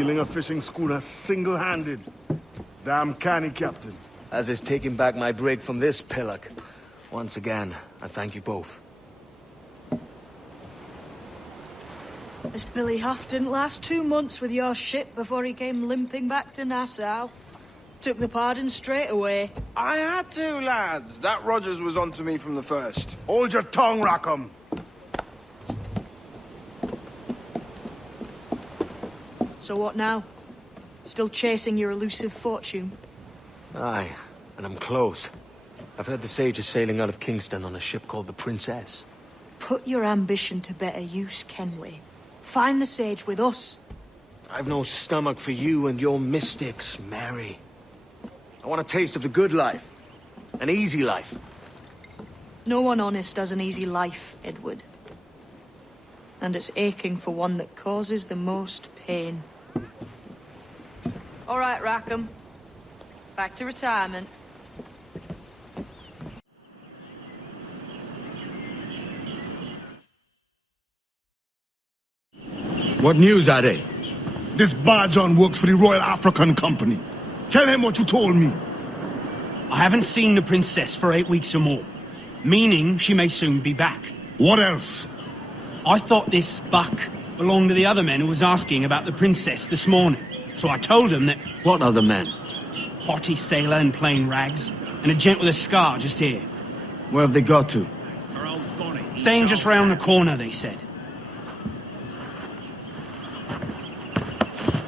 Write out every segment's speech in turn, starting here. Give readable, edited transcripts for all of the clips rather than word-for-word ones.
stealing a fishing schooner single-handed. Damn canny, Captain. As is taking back my brig from this pillock. Once again, I thank you both. This Billy Huff didn't last 2 months with your ship before he came limping back to Nassau. Took the pardon straight away. I had to, lads. That Rogers was onto me from the first. Hold your tongue, Rackham. So what now? Still chasing your elusive fortune? Aye, and I'm close. I've heard the Sage is sailing out of Kingston on a ship called the Princess. Put your ambition to better use, Kenway. Find the Sage with us. I've no stomach for you and your mystics, Mary. I want a taste of the good life. An easy life. No one honest has an easy life, Edward. And it's aching for one that causes the most pain. All right, Rackham. Back to retirement. What news, Ade? This Barjon works for the Royal African Company. Tell him what you told me. I haven't seen the princess for 8 weeks or more, meaning she may soon be back. What else? I thought this buck belonged to the other men who was asking about the princess this morning. So I told him that... What other men? Haughty sailor in plain rags, and a gent with a scar just here. Where have they got to? Staying just round the corner, they said.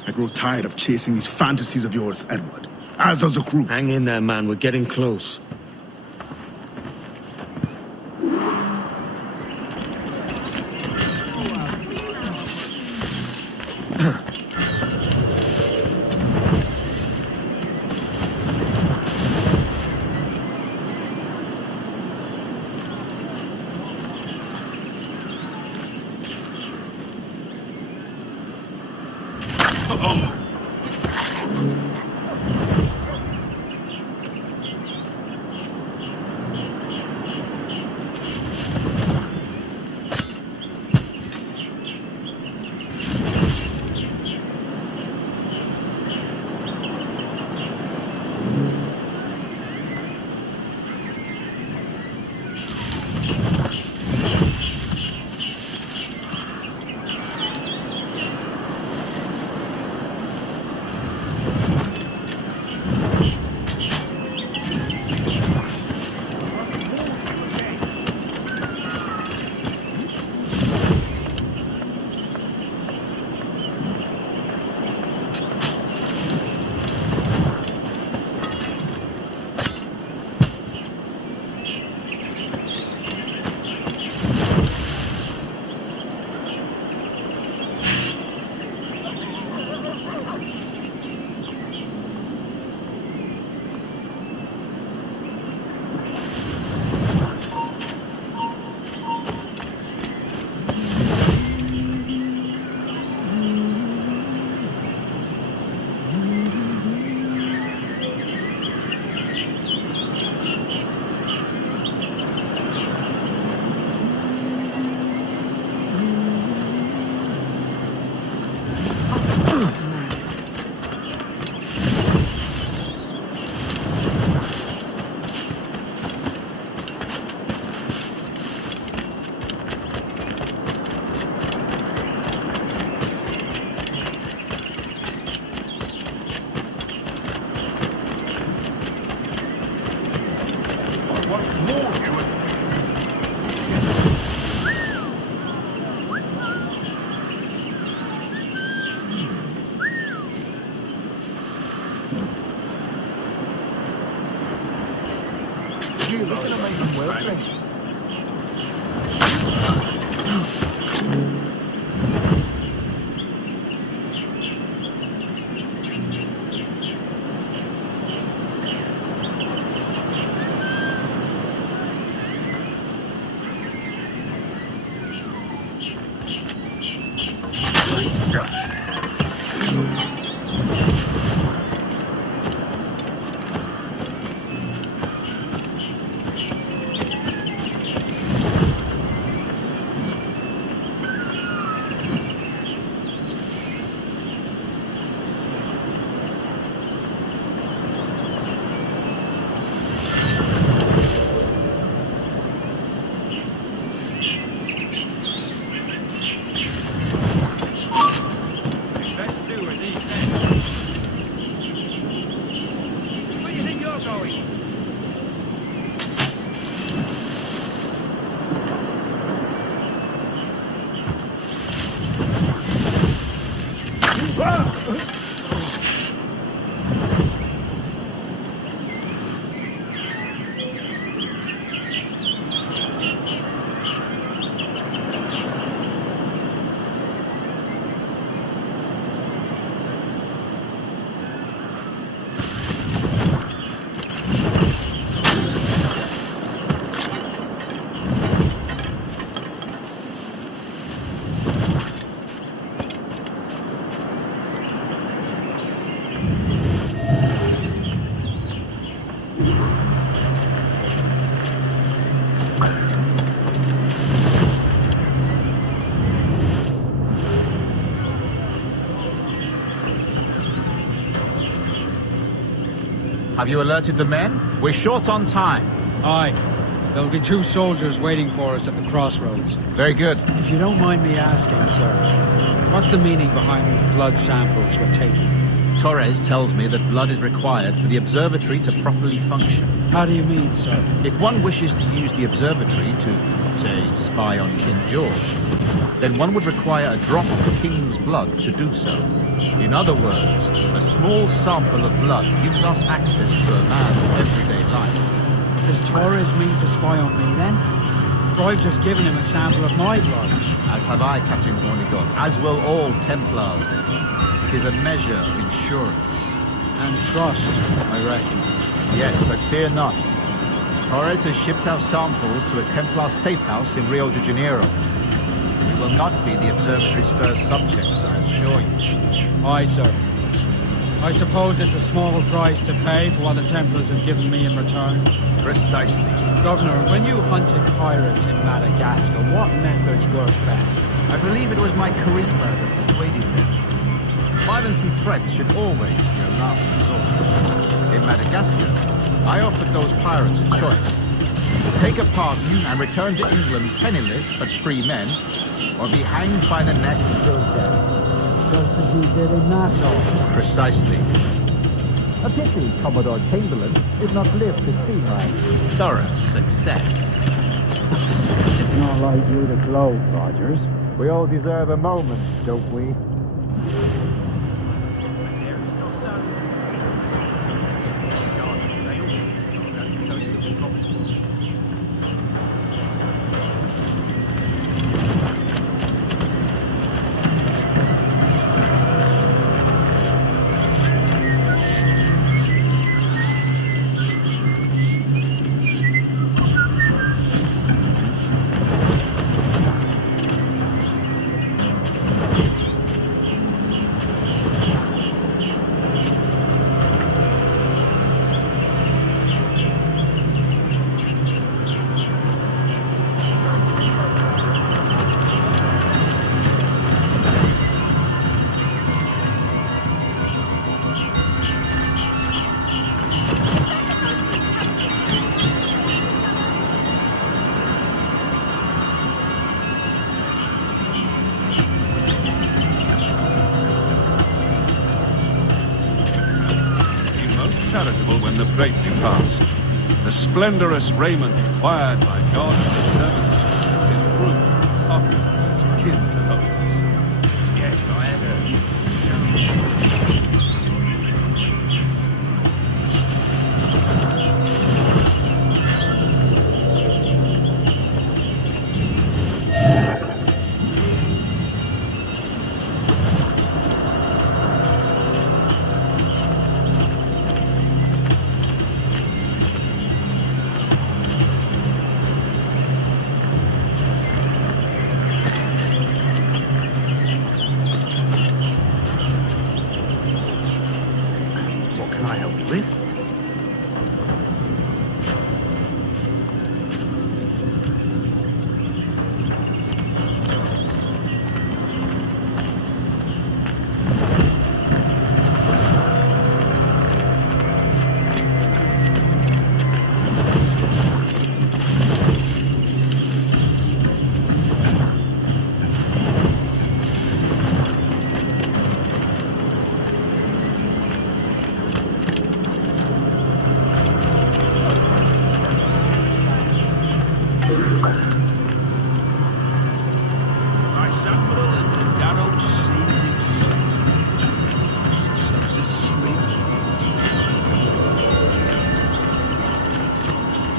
I grow tired of chasing these fantasies of yours, Edward. As does the crew. Hang in there, man. We're getting close. Have you alerted the men? We're short on time. Aye. There'll be 2 soldiers waiting for us at the crossroads. Very good. If you don't mind me asking, sir, what's the meaning behind these blood samples we're taking? Torres tells me that blood is required for the observatory to properly function. How do you mean, sir? If one wishes to use the observatory to, say, spy on King George, then one would require a drop of the king's blood to do so. In other words, a small sample of blood gives us access to a man's everyday life. Does Torres mean to spy on me, then? For I've just given him a sample of my blood. As have I, Captain Hornigold, as will all Templars. It is a measure of insurance. And trust, I reckon. Yes, but fear not. Torres has shipped our samples to a Templar safe house in Rio de Janeiro. We will not be the observatory's first subjects, I assure you. Aye, sir. I suppose it's a small price to pay for what the Templars have given me in return. Precisely. Governor, when you hunted pirates in Madagascar, what methods worked best? I believe it was my charisma that persuaded them. Violence and threats should always be a last resort. In Madagascar, I offered those pirates a choice. Take a pardon and return to England penniless but free men, or be hanged by the neck until death. Just as you did in Nassau. Precisely. A pity Commodore Chamberlain did not live to see my thorough success. It's not like you to gloat, Rogers. We all deserve a moment, don't we? charitable when the great do pass. The splendorous raiment acquired by God and his servants is proof opulence is akin to holiness. Yes, I had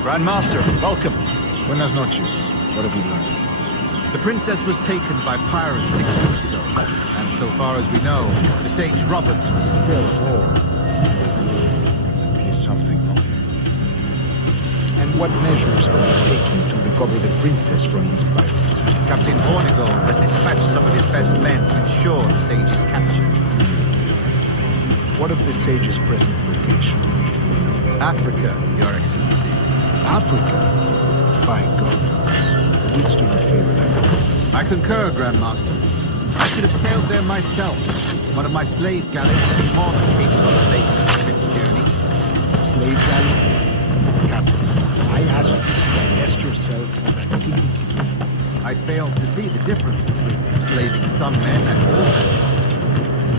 Grandmaster, welcome. Buenas noches. What have we learned? The princess was taken by pirates 6 weeks ago, and so far as we know, the Sage Roberts was still aboard. Is something wrong? And what measures are you taking to recover the princess from these pirates? Captain Hornigold has dispatched some of his best men to ensure the Sage's capture. What of the Sage's present location? Africa, Your Excellency. Africa? By God, the winds do not favor them. I concur, Grandmaster. I should have sailed there myself. One of my slave galleys is more than capable of making this journey. Slave galley? Captain, I ask you to divest yourself of that teeming city. I fail to see the difference between enslaving some men and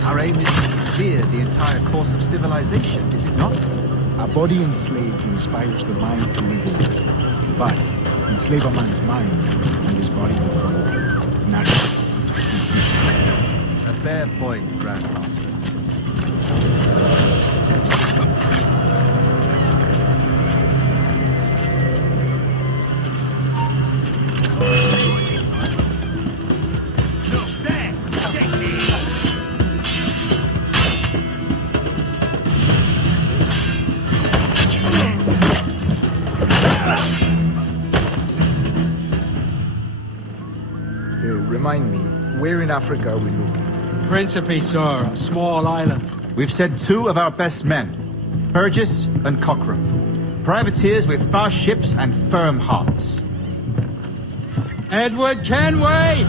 all. Our aim is to steer the entire course of civilization, is it not? A body enslaved inspires the mind to revolt. But enslave a man's mind, and his body will follow. Naturally. A fair point, Grandmaster. Remind me, where in Africa are we looking? Principe, sir, a small island. We've sent 2 of our best men, Burgess and Cochrane. Privateers with fast ships and firm hearts. Edward Kenway!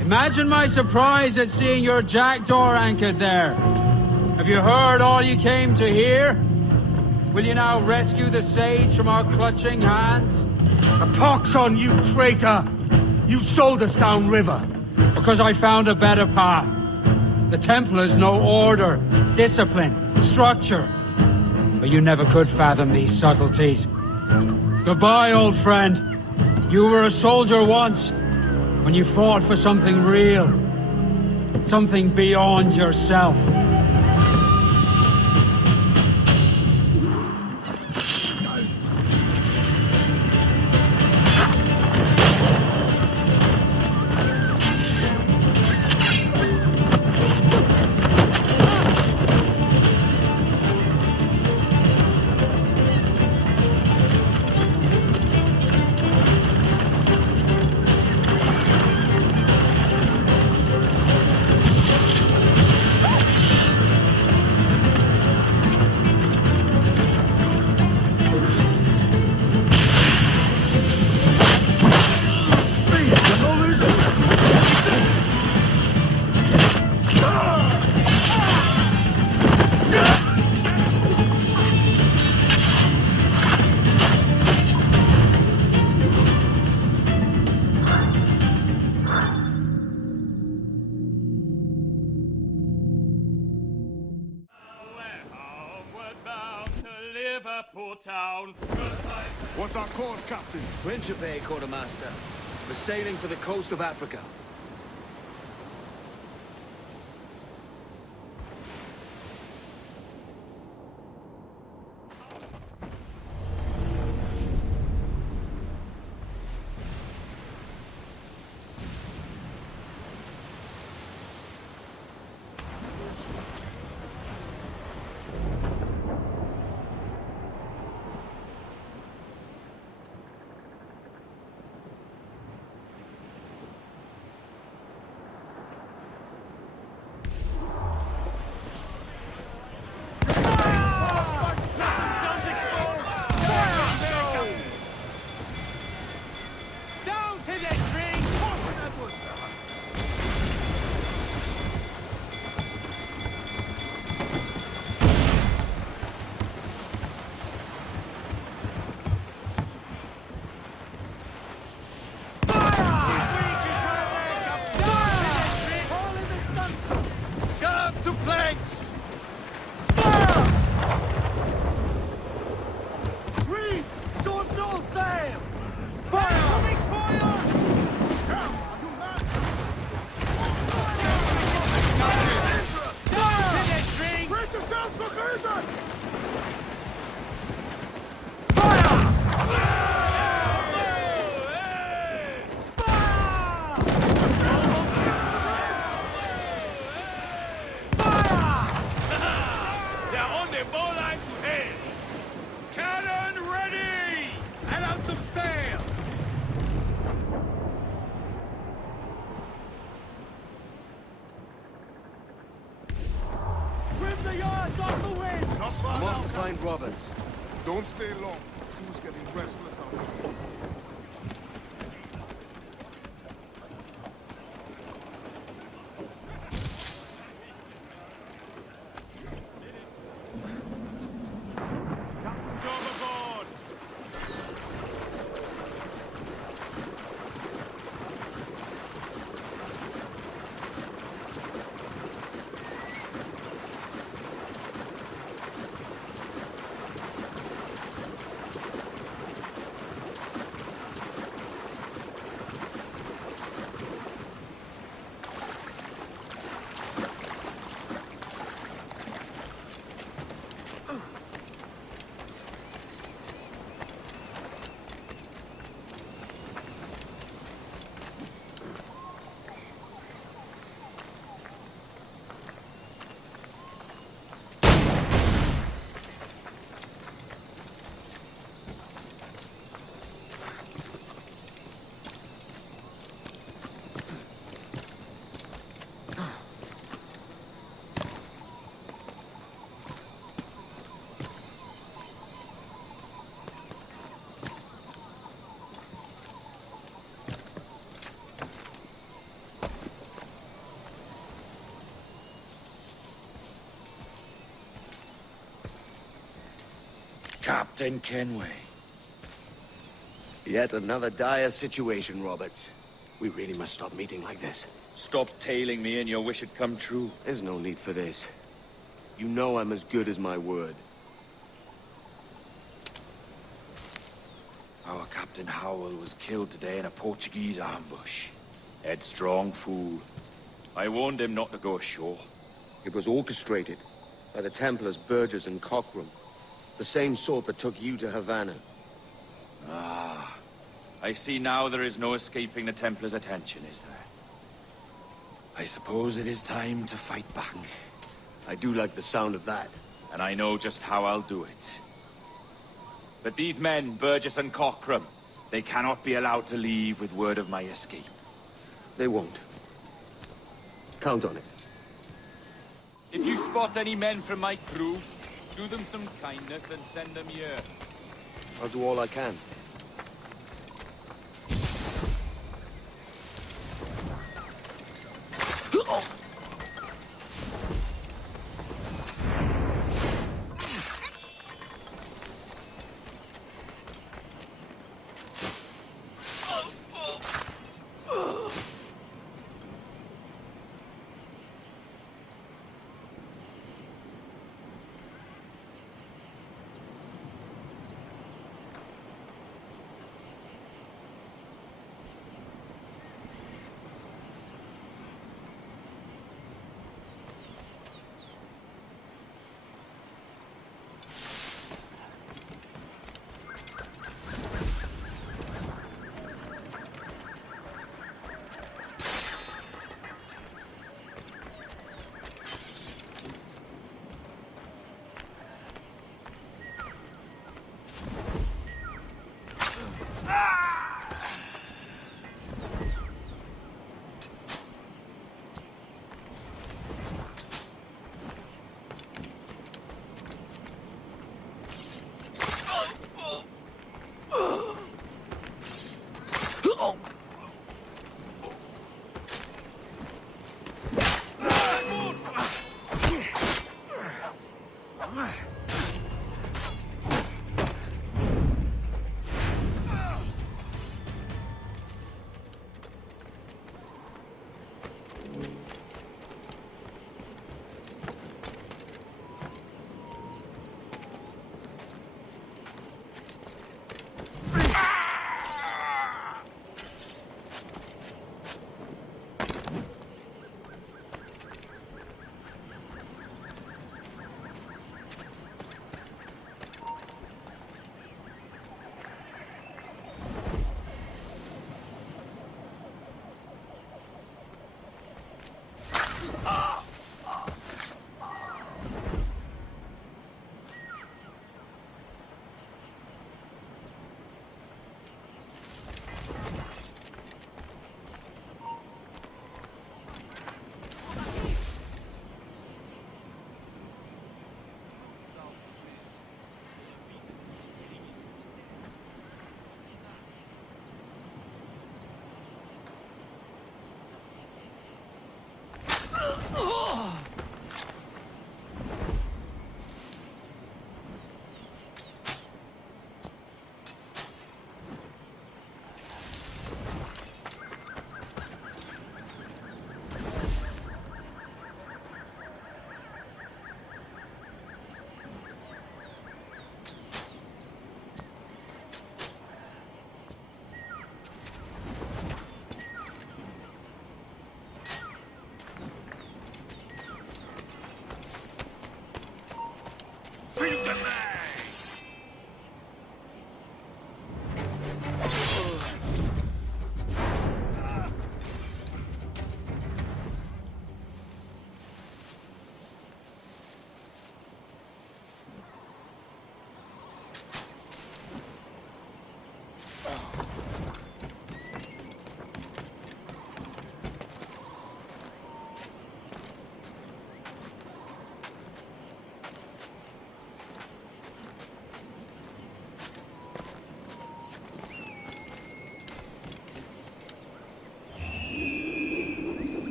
Imagine my surprise at seeing your jackdaw anchored there. Have you heard all you came to hear? Will you now rescue the sage from our clutching hands? A pox on you, traitor! You sold us downriver. Because I found a better path. The Templars know order, discipline, structure. But you never could fathom these subtleties. Goodbye, old friend. You were a soldier once, when you fought for something real. Something beyond yourself. What's our course, Captain? Principe, Quartermaster. We're sailing for the coast of Africa. I'm off to find Roberts. Don't stay long. Crew's getting restless out there. Captain Kenway. Yet another dire situation, Robert. We really must stop meeting like this. Stop tailing me and your wish had come true. There's no need for this. You know I'm as good as my word. Our Captain Howell was killed today in a Portuguese ambush. Headstrong fool. I warned him not to go ashore. It was orchestrated by the Templars Burgess and Cockram. The same sort that took you to Havana. Ah. I see now there is no escaping the Templars' attention, is there? I suppose it is time to fight back. I do like the sound of that. And I know just how I'll do it. But these men, Burgess and Cockram, they cannot be allowed to leave with word of my escape. They won't. Count on it. If you spot any men from my crew, do them some kindness and send them here. I'll do all I can.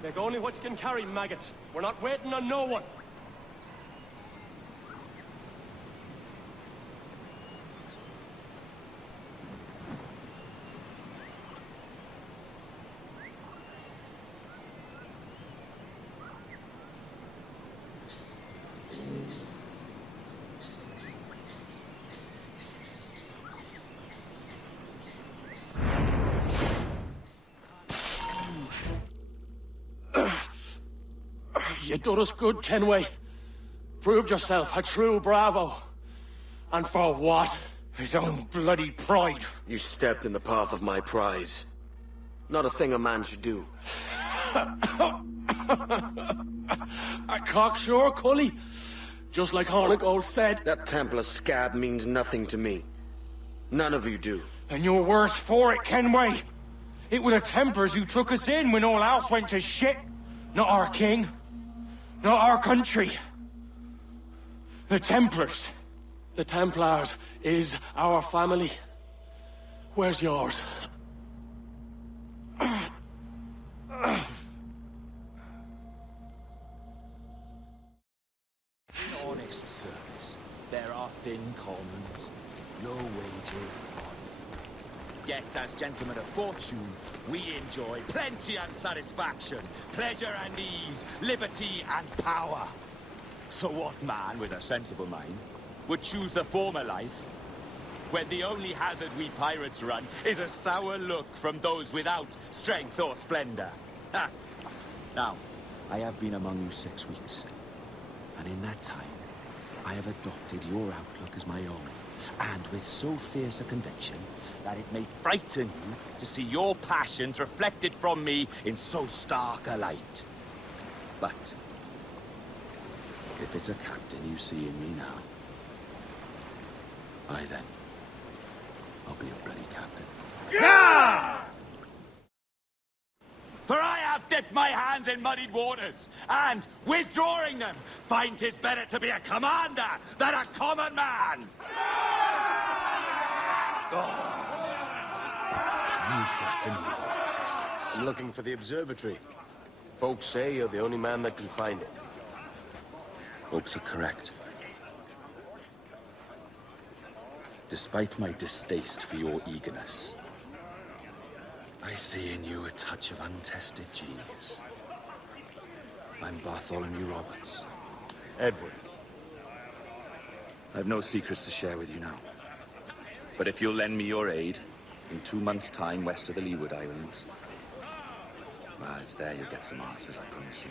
Take only what you can carry, maggots. We're not waiting on no one. You done us good, Kenway. Proved yourself a true bravo. And for what? His own bloody pride. You stepped in the path of my prize. Not a thing a man should do. A cocksure, Cully. Just like Hornigold said. That Templar scab means nothing to me. None of you do. And you're worse for it, Kenway. It were the Templars who took us in when all else went to shit. Not our king. Not our country. The Templars. The Templars is our family. Where's yours? In honest service, there are thin commons, low wages, yet as gentlemen of fortune, we enjoy plenty and satisfaction, pleasure and ease, liberty and power. So what man with a sensible mind would choose the former life, when the only hazard we pirates run is a sour look from those without strength or splendor? Ha! Now, I have been among you 6 weeks, and in that time, I have adopted your outlook as my own, and with so fierce a conviction that it may frighten you to see your passions reflected from me in so stark a light. But if it's a captain you see in me now, aye then, I'll be a bloody captain. Yeah! For I have dipped my hands in muddied waters, and, withdrawing them, find 'tis better to be a commander than a common man! Oh. You flatter me with your persistence. I'm looking for the observatory. Folks say you're the only man that can find it. Folks are correct. Despite my distaste for your eagerness, I see in you a touch of untested genius. I'm Bartholomew Roberts. Edward. I've no secrets to share with you now. But if you'll lend me your aid, in 2 months' time west of the Leeward Islands, well, it's there you'll get some answers, I promise you.